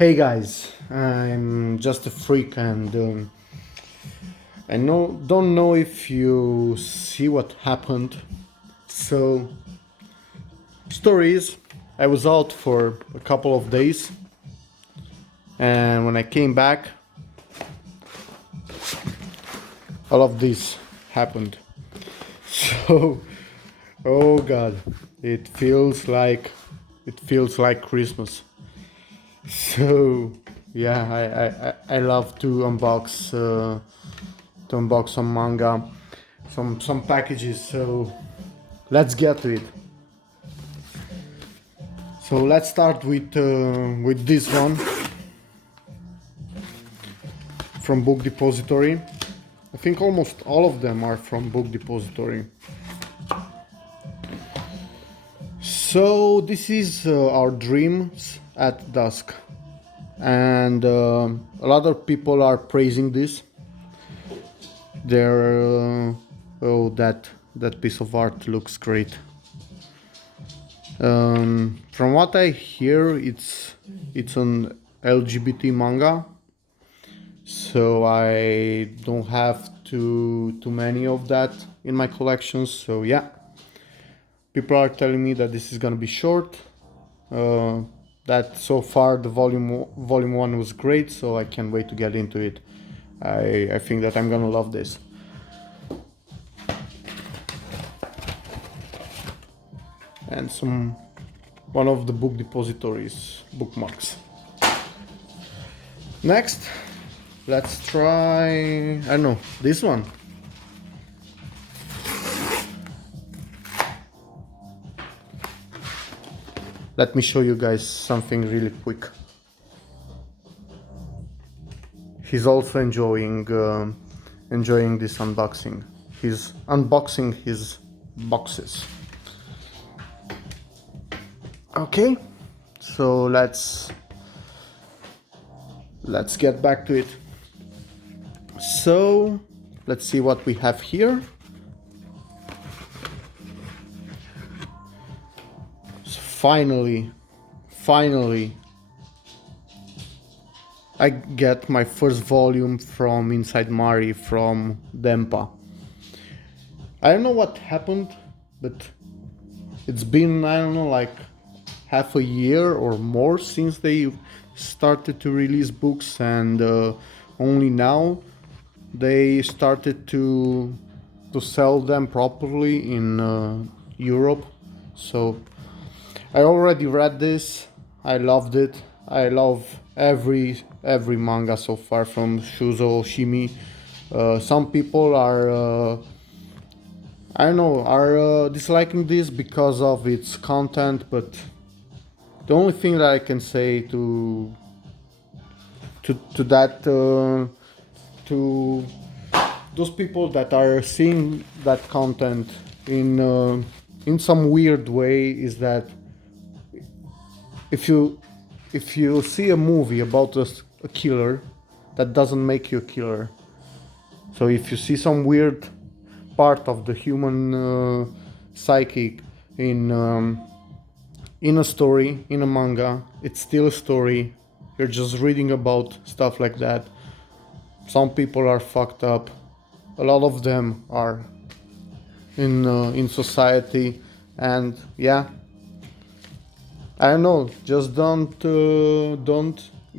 Hey guys, I'm just a freak and I don't know if you see what happened. So, story is, I was out for a couple of days and when I came back, all of this happened. So, oh god, it feels like Christmas. So, yeah, I love to unbox some manga, some packages. So let's get to it. So let's start with this one from Book Depository. I think almost all of them are from Book Depository. So this is our dreams at dusk, and a lot of people are praising this. They're oh, that piece of art looks great. From what I hear, it's an LGBT manga, so I don't have too many of that in my collection. So yeah, people are telling me that this is gonna be short. That so far the volume one was great, so I can't wait to get into it. I think that I'm gonna love this. And one of the Book Depository's bookmarks. Next, let's try, I don't know, this one. Let me show you guys something really quick. He's also enjoying this unboxing. He's unboxing his boxes. Okay, so let's get back to it. So let's see what we have here. So finally I get my first volume from Inside Mari from Dempa. I don't know what happened, but it's been, I don't know, like half a year or more since they started to release books, and only now they started to sell them properly in Europe. So I already read this. I loved it. I love every manga so far from Shuzo Oshimi. Some people are I don't know, are disliking this because of its content, but the only thing that I can say to that to those people that are seeing that content in some weird way is that if you see a movie about a killer, that doesn't make you a killer. So if you see some weird part of the human psychic in a story, in a manga, it's still a story. You're just reading about stuff like that. Some people are fucked up. A lot of them are in society, and yeah, I don't know. Just don't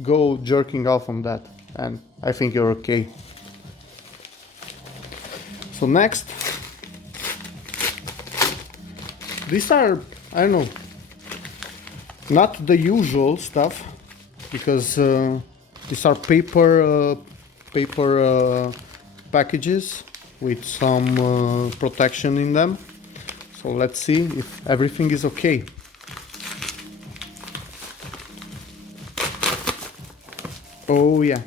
go jerking off on that, and I think you're okay. So next, these are, I don't know, not the usual stuff, because these are paper packages with some protection in them. So let's see if everything is okay. Oh yeah.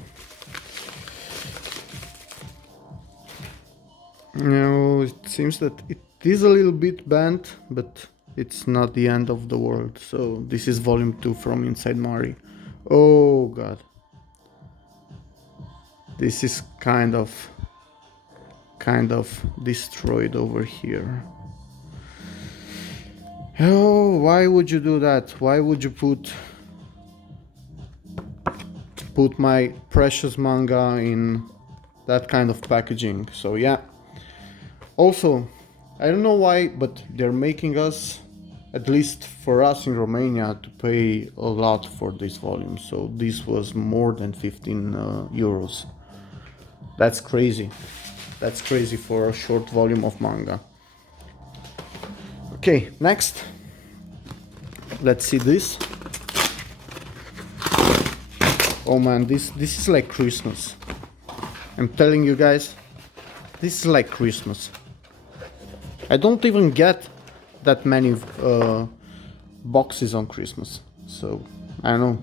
Now it seems that it is a little bit bent, but it's not the end of the world. So this is volume 2 from Inside Mari. Oh god. This is kind of destroyed over here. Oh, why would you do that? Why would you put put my precious manga in that kind of packaging. So yeah. Also, I don't know why, but they're making us, at least for us in Romania, to pay a lot for this volume. So this was more than 15 euros. That's crazy. That's crazy for a short volume of manga. Okay, next. Let's see this. Oh man, this is like Christmas. I'm telling you guys, this is like Christmas. I don't even get that many boxes on Christmas, so I don't know.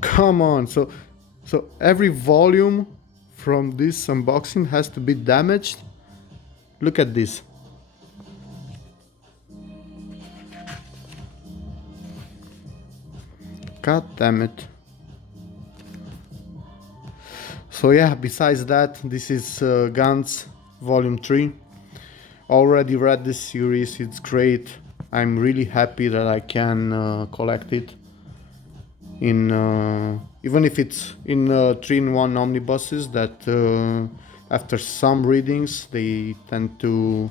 Come on, so every volume from this unboxing has to be damaged. Look at this. God damn it. So yeah, besides that, this is Guns Volume 3. Already read this series, it's great. I'm really happy that I can collect it in even if it's in 3-in-1 omnibuses that after some readings they tend to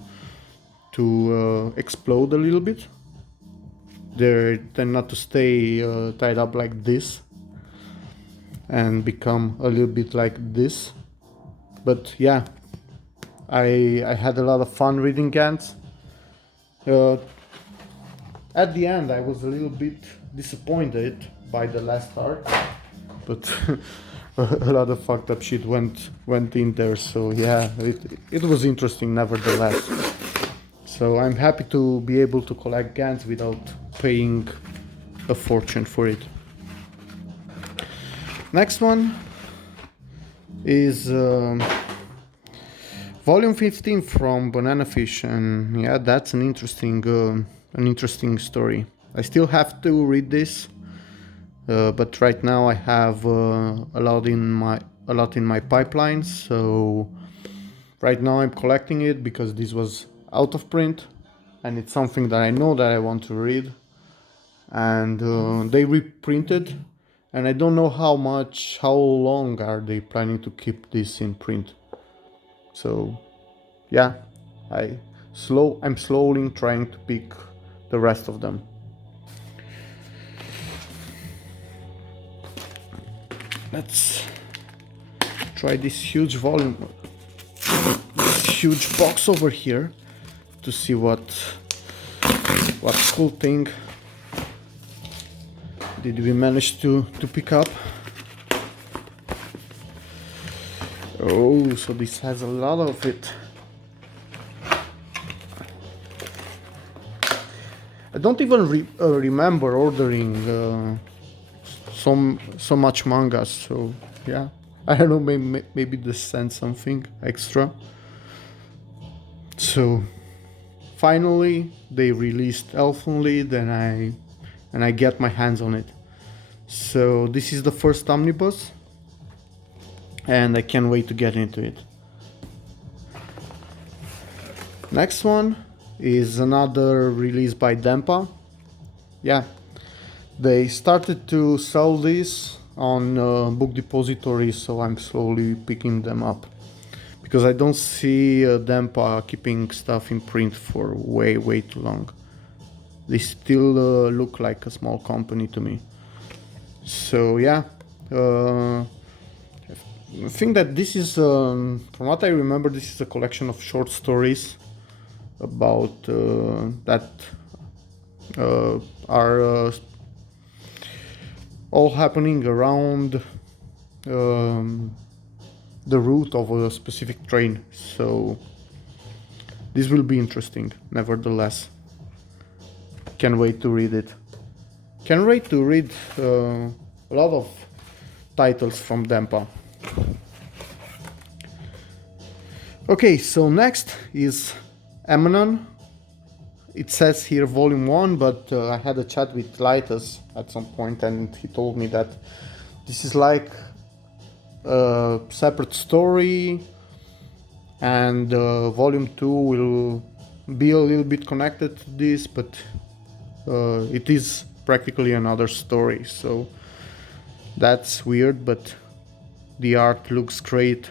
explode a little bit. They tend not to stay tied up like this and become a little bit like this. But yeah, I had a lot of fun reading Gantz. At the end I was a little bit disappointed by the last arc, but a lot of fucked up shit went in there, so yeah, it was interesting nevertheless. So I'm happy to be able to collect Gantz without paying a fortune for it. Next one is volume 15 from Banana Fish, and yeah, that's an interesting story. I still have to read this, but right now I have a lot in my pipeline. So right now I'm collecting it because this was out of print, and it's something that I know that I want to read. And they reprinted, and I don't know how long are they planning to keep this in print. So yeah, I'm slowly trying to pick the rest of them. Let's try this huge volume, this huge box over here, to see what cool thing did we manage to pick up. Oh, so this has a lot of it. I don't even remember ordering so much manga, so yeah, I don't know, maybe they sent something extra. So finally they released Elfenlied, and I get my hands on it. So this is the first omnibus, and I can't wait to get into it. Next one is another release by Dempa. Yeah, they started to sell this on Book Depository, so I'm slowly picking them up, because I don't see Dempa keeping stuff in print for way too long. They still look like a small company to me. So yeah, I think that this is, from what I remember, this is a collection of short stories about that are all happening around the route of a specific train. So this will be interesting nevertheless. Can't wait to read it. Can't wait to read a lot of titles from Dempa. Okay, so next is Emanon. It says here volume 1, but I had a chat with Lightus at some point, and he told me that this is like a separate story, and volume 2 will be a little bit connected to this, but it is practically another story. So that's weird, but the art looks great.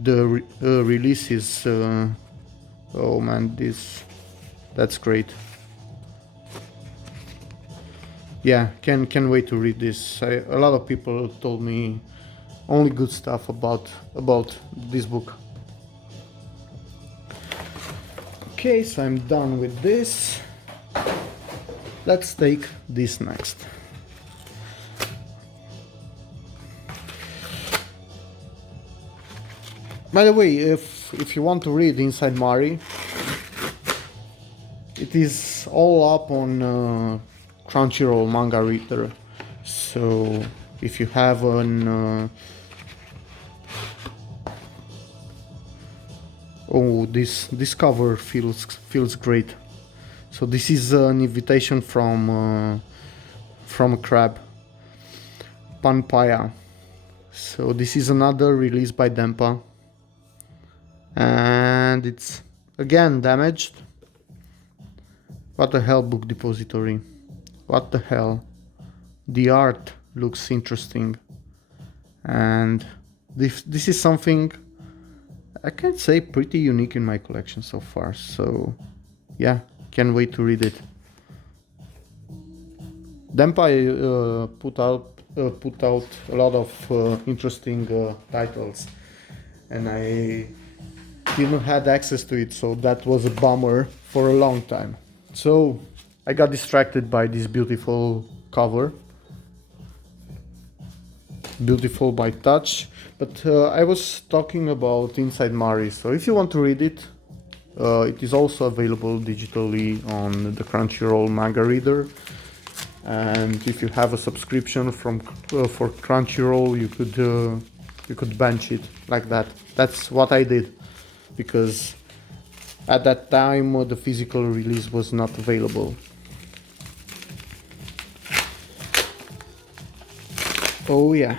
The release is oh man, that's great. Yeah, can wait to read this. A lot of people told me only good stuff about this book. Okay, so I'm done with this. Let's take this next. By the way, if you want to read Inside Mari, it is all up on Crunchyroll Manga Reader. So if you have an oh, this cover feels great. So this is an invitation from a crab, Panpaya. So this is another release by Dempa, and it's again damaged. What the hell, Book Depository? What the hell? The art looks interesting, and this is something I can say pretty unique in my collection so far. So yeah, can't wait to read it. Dempa put out a lot of interesting titles, and I didn't have access to it, so that was a bummer for a long time. So I got distracted by this beautiful cover, beautiful by touch. But I was talking about Inside Mari, so if you want to read it, it is also available digitally on the Crunchyroll Manga Reader. And if you have a subscription for Crunchyroll, you could bench it like that. That's what I did, because at that time the physical release was not available. Oh yeah,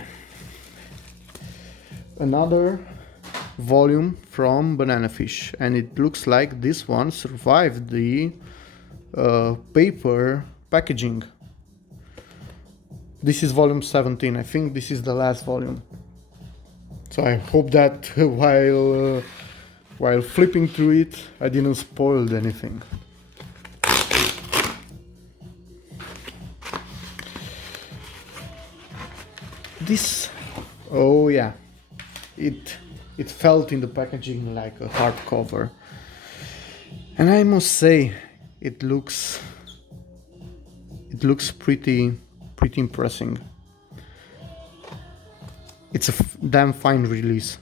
another volume from Banana Fish, and it looks like this one survived the paper packaging. This is volume 17. I think this is the last volume. So I hope that while flipping through it, I didn't spoil anything. This, oh yeah, it felt in the packaging like a hardcover, and I must say it looks pretty impressive. It's a damn fine release.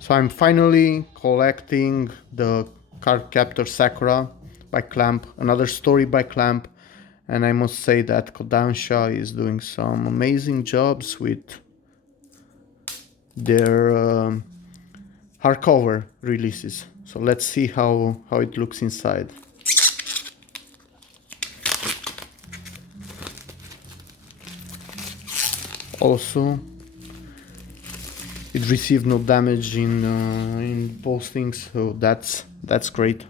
So I'm finally collecting the Cardcaptor Sakura by Clamp, another story by Clamp, and I must say that Kodansha is doing some amazing jobs with their hardcover releases. So let's see how it looks inside. Also, it received no damage in posting, so that's great.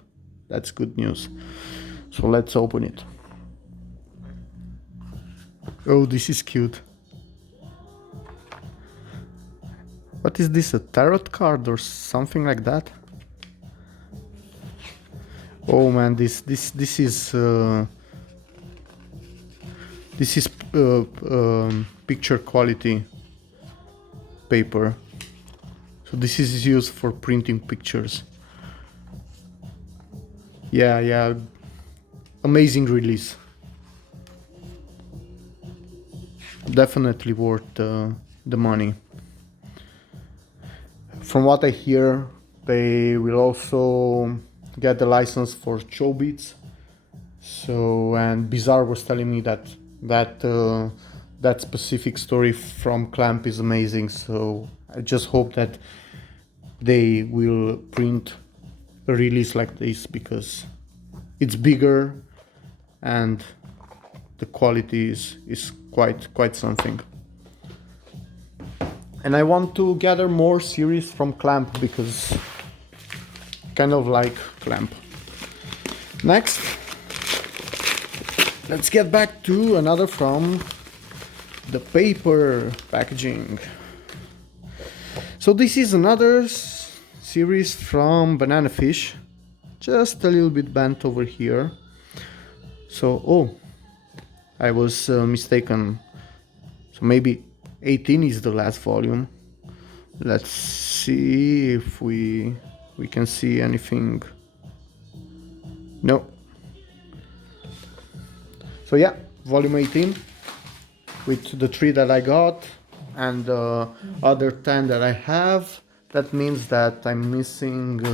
That's good news. So let's open it. Oh, this is cute. What is this? A tarot card or something like that? Oh man, this is picture quality paper. So this is used for printing pictures. Yeah, amazing release. Definitely worth the money. From what I hear, they will also get the license for Chobits. So, and Bizarre was telling me that specific story from Clamp is amazing. So I just hope that they will print a release like this, because it's bigger and the quality is quite something. And I want to gather more series from Clamp, because I kind of like Clamp. Next, let's get back to another from the paper packaging. So this is another series from Banana Fish, just a little bit bent over here. So, oh, I was mistaken. So maybe 18 is the last volume. Let's see if we can see anything. No. So yeah, volume 18 with the 3 that I got and the other 10 that I have. That means that I'm missing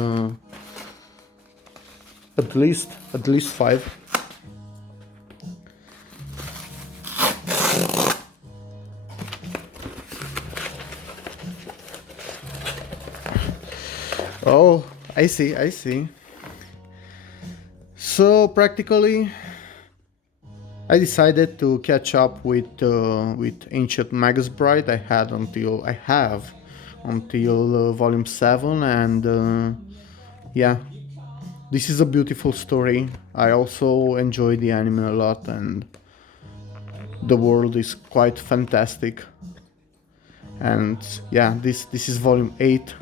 at least 5. Oh, I see. So practically, I decided to catch up with Ancient Magus Bride. I have until volume 7, and yeah, this is a beautiful story. I also enjoy the anime a lot, and the world is quite fantastic. And yeah, this is volume 8.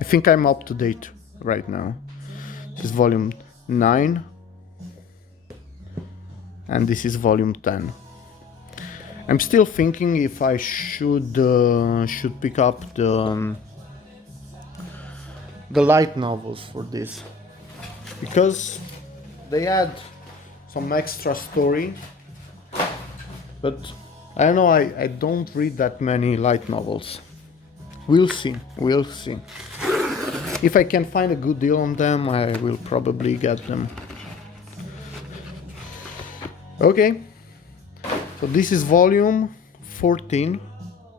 I think I'm up to date right now. This is volume 9, and this is volume 10. I'm still thinking if I should pick up the light novels for this, because they add some extra story, but I don't know, I don't read that many light novels. We'll see. If I can find a good deal on them, I will probably get them. Okay, so this is volume 14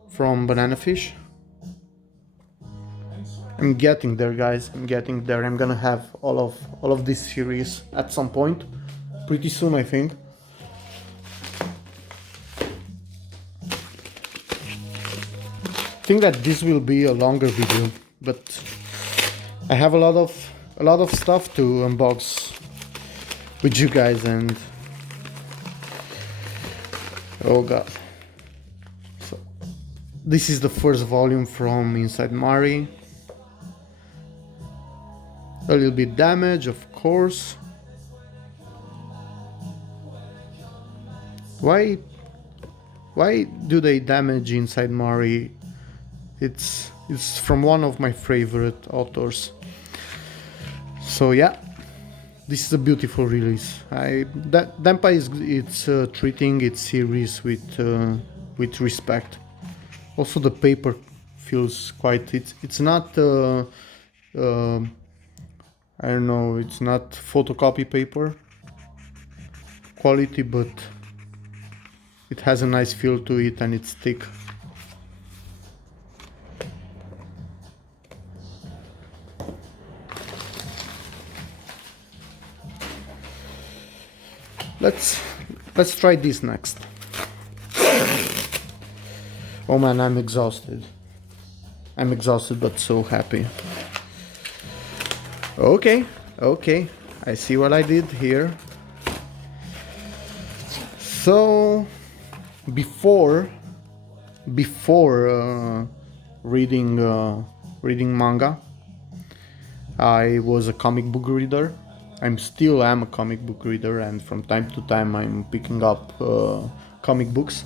from Banana Fish. I'm getting there, guys. I'm getting there. I'm gonna have all of this series at some point, pretty soon, I think. I think that this will be a longer video, but I have a lot of stuff to unbox with you guys, and oh god. So this is the first volume from Inside Mari. A little bit damaged, of course. Why do they damage Inside Mari? It's from one of my favorite authors. So yeah, this is a beautiful release. Dampa is treating its series with respect. Also, the paper feels quite. It's not. I don't know. It's not photocopy paper quality, but it has a nice feel to it, and it's thick. Let's try this next. Oh man, I'm exhausted. But so happy. Okay, I see what I did here. So before reading manga, I was a comic book reader. I still am a comic book reader, and from time to time I'm picking up comic books,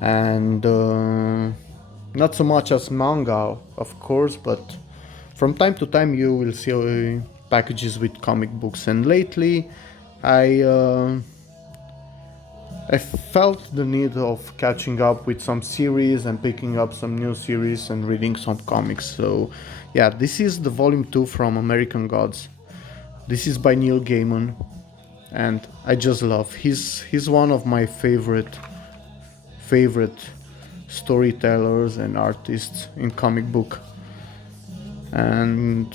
and not so much as manga, of course, but from time to time you will see packages with comic books. And lately I felt the need of catching up with some series and picking up some new series and reading some comics. So yeah, this is the volume 2 from American Gods. This is by Neil Gaiman, and I just love. He's one of my favorite storytellers and artists in comic book, and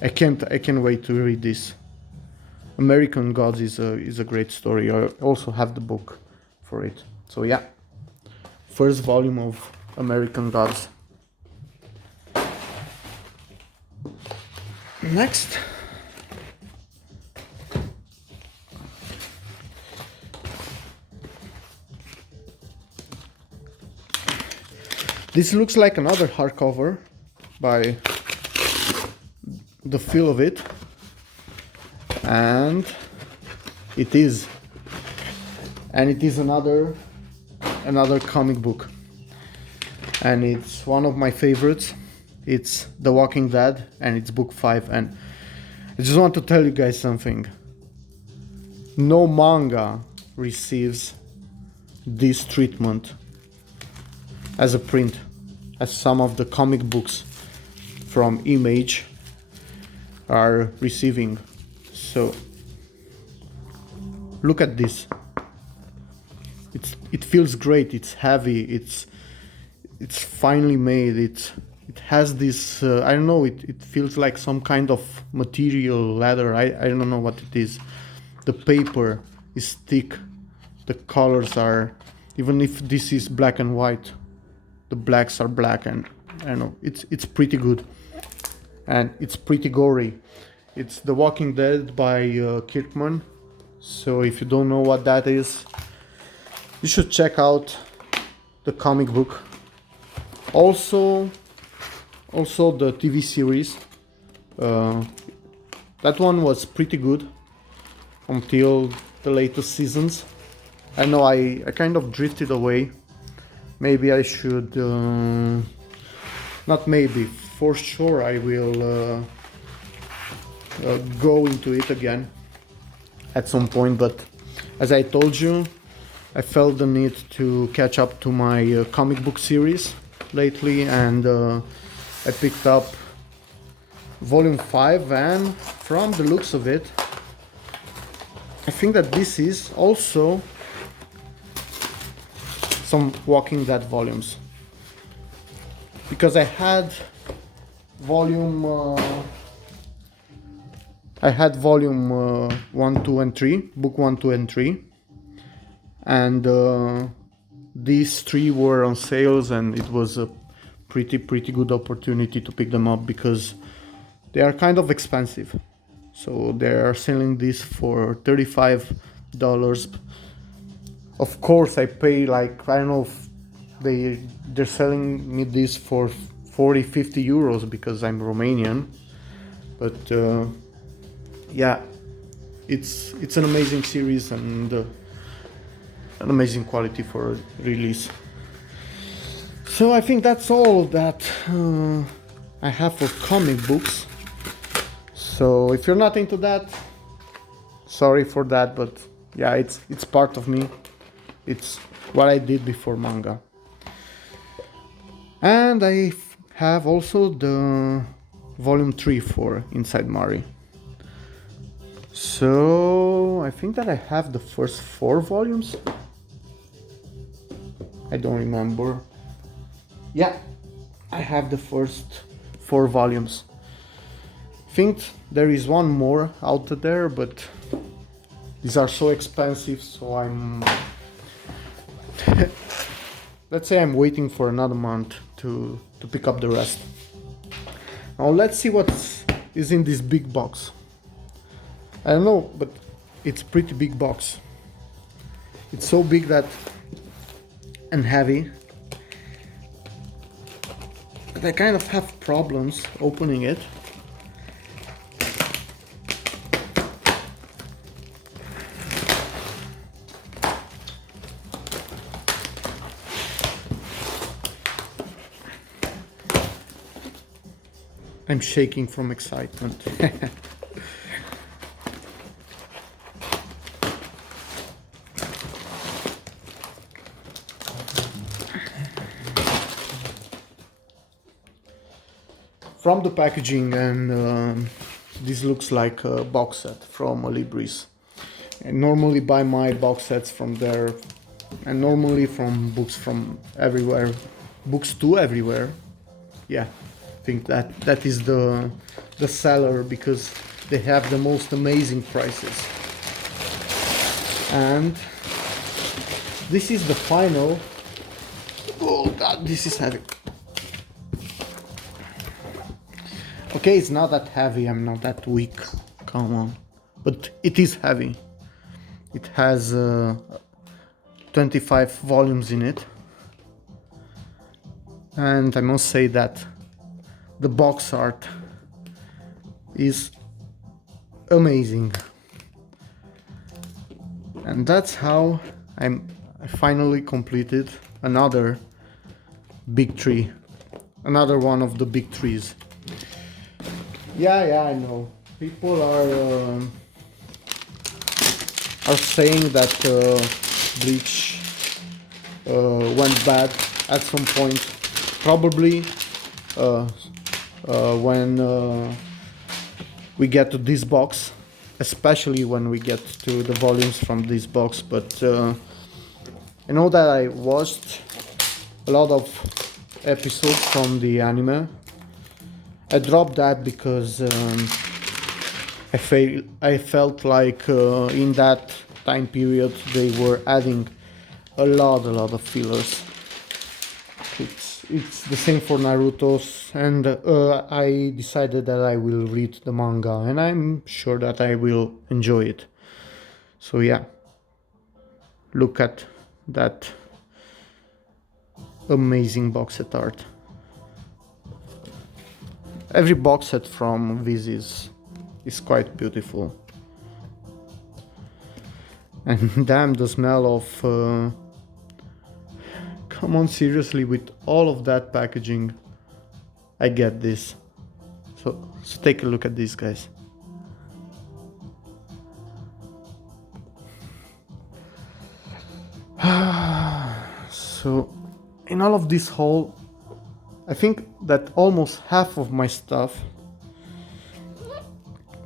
I can't wait to read this. American Gods is a great story. I also have the book for it. So yeah, first volume of American Gods. This looks like another hardcover by the feel of it, and it is another comic book, and it's one of my favorites. It's The Walking Dead, and it's book 5. And I just want to tell you guys something. No manga receives this treatment as a print as some of the comic books from Image are receiving. So look at this. It feels great. It's heavy. It's finely made. It has this I don't know. It feels like some kind of material, leather. I don't know what it is. The paper is thick. The colors are, even if this is black and white, the blacks are black, and I don't know. It's pretty good, and it's pretty gory. It's The Walking Dead by Kirkman. So if you don't know what that is, you should check out the comic book. Also the TV series. That one was pretty good until the latest seasons. I know I kind of drifted away. Maybe I should, not maybe, for sure I will go into it again at some point. But as I told you, I felt the need to catch up to my comic book series lately, and I picked up volume 5, and from the looks of it, I think that this is also some Walking Dead volumes, because I had volume 1, 2 and 3, book 1, 2 and 3, and these 3 were on sales, and it was a pretty good opportunity to pick them up because they are kind of expensive. So they are selling this for $35. Of course I pay, like, I don't know if they're selling me this for 40-50 euros because I'm Romanian. But yeah, it's an amazing series and an amazing quality for release. So I think that's all that I have for comic books. So if you're not into that, sorry for that, but yeah, it's part of me. It's what I did before manga. And I have also the volume 3 for Inside Mari. So I think that I have the first 4 volumes. I don't remember. Yeah, I have the first 4 volumes. I think there is one more out there, but these are so expensive, so I'm let's say I'm waiting for another month to pick up the rest. Now let's see what is in this big box. I don't know, but it's a pretty big box. It's so big that and heavy that I kind of have problems opening it. I'm shaking from excitement. From the packaging, and this looks like a box set from Libris. I normally buy my box sets from there, and normally from books from everywhere, books to everywhere. Yeah, I think that is the seller, because they have the most amazing prices. And this is the final. Oh God, this is heavy. Okay, it's not that heavy, I'm not that weak, come on. But it is heavy. It has 25 volumes in it. and I must say that the box art is amazing. And that's how I finally completed another big tree, another one of the big trees. Yeah, I know. People are saying that Bleach went bad at some point, probably when we get to this box, especially when we get to the volumes from this box. But I know that I watched a lot of episodes from the anime. I dropped that because I felt like in that time period they were adding a lot of fillers. It's the same for Naruto's, and I decided that I will read the manga, and I'm sure that I will enjoy it. So yeah, look at that amazing box set art. Every box set from this is quite beautiful. And damn, the smell of come on, seriously, with all of that packaging, I get this. So take a look at this, guys. So in all of this haul, I think that almost half of my stuff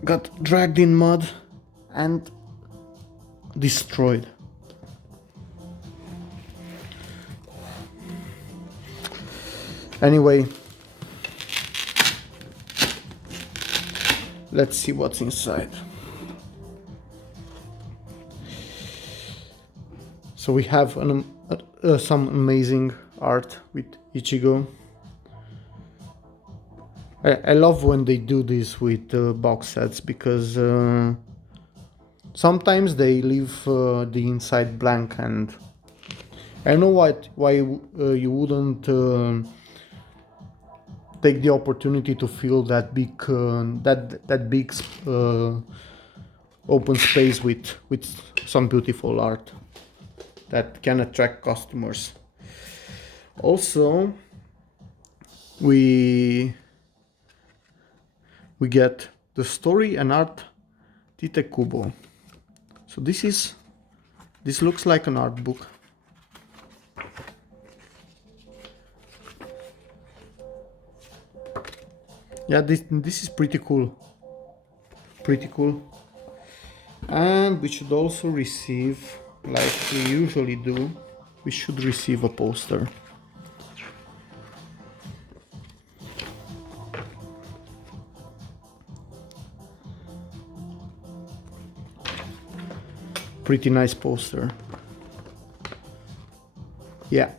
got dragged in mud and destroyed. Anyway, let's see what's inside. So we have some amazing art with Ichigo. I love when they do this with box sets, because sometimes they leave the inside blank, and I don't know why you wouldn't take the opportunity to fill that big open space with some beautiful art that can attract customers. Also, we get the story and art Tite Kubo. So this looks like an art book. Yeah, this is pretty cool. And we should also receive, like we usually do, we should receive a poster. Pretty nice poster. Yeah.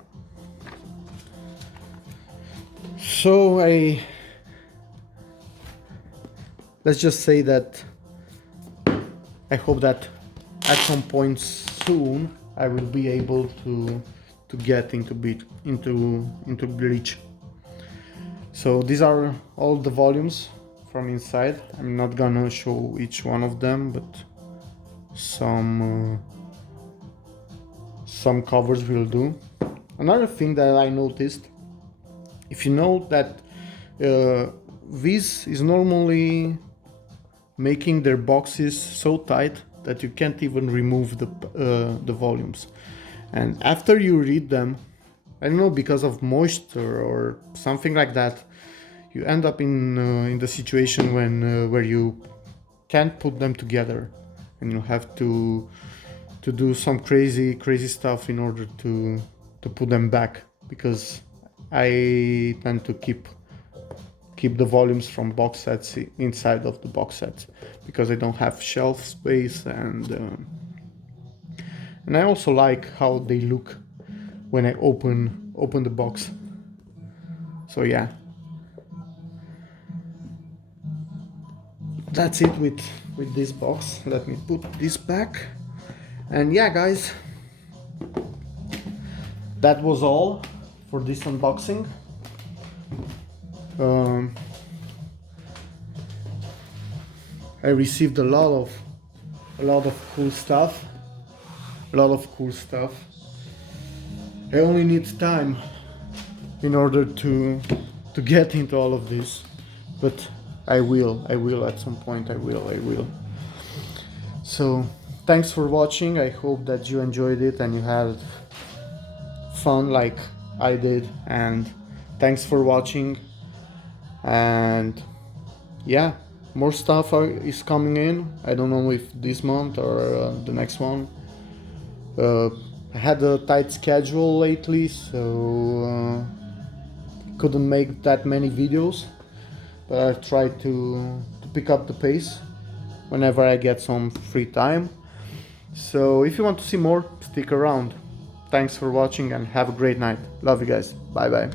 So let's just say that I hope that at some point soon I will be able to get into Bleach. So these are all the volumes from inside. I'm not gonna show each one of them, but some covers will do. Another thing that I noticed, if you know that Viz is normally making their boxes so tight that you can't even remove the volumes, and after you read them, I don't know, because of moisture or something like that, you end up in the situation where you can't put them together, and you have to do some crazy stuff in order to put them back, because I tend to keep the volumes from box sets inside of the box sets, because I don't have shelf space, and I also like how they look when I open the box. So yeah, that's it with this box. Let me put this back. And yeah, guys, that was all for this unboxing. Um, I received a lot of cool stuff. I only need time in order to get into all of this, but I will at some point. I will. So thanks for watching. I hope that you enjoyed it and you had fun like I did, and thanks for watching. And yeah, more stuff is coming in. I don't know if this month or the next one. I had a tight schedule lately, so couldn't make that many videos, but I tried to pick up the pace whenever I get some free time. So if you want to see more, stick around. Thanks for watching and have a great night. Love you guys. Bye bye.